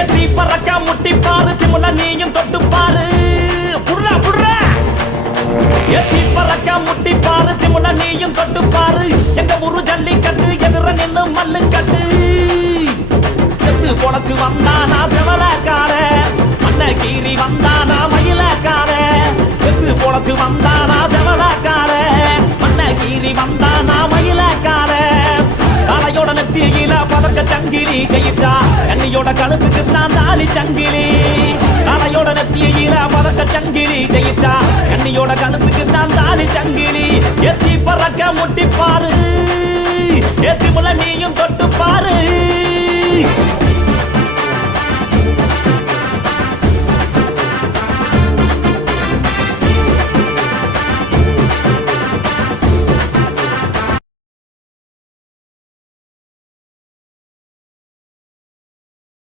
ஏத்தி பறக்க முட்டி பாரு திமுல நீயும் தொட்டு பாரு புடுறா புடுறா ஏத்தி பறக்க முட்டி பாரு திமுல நீயும் தொட்டு பாரு எங்க ஊரு ஜல்லிக்கட்டு எதிர நின்னு மல்லு கட்டு செத்து பொழைச்சு வந்தானா செவலக்கார மண்ண கீறி வந்தானா மயிலக்கார செத்து பொழைச்சு வந்தானா செவலக்கார மண்ண கீறி வந்தானா மயிலக்கார காலையோட நெத்தியில பதக்க சங்கிலி கையிட்டா கண்ணியோட கழுத்துக்கு தான் தாலி சங்கிலி காலையோட நெத்தியில பதக்க சங்கிலி கையிட்டா கண்ணியோட கழுத்துக்கு தான் தாலி சங்கிலி எத்தி பறக்க முட்டி பாரு ஏத்தி முல நீயும் தொட்டு பாரு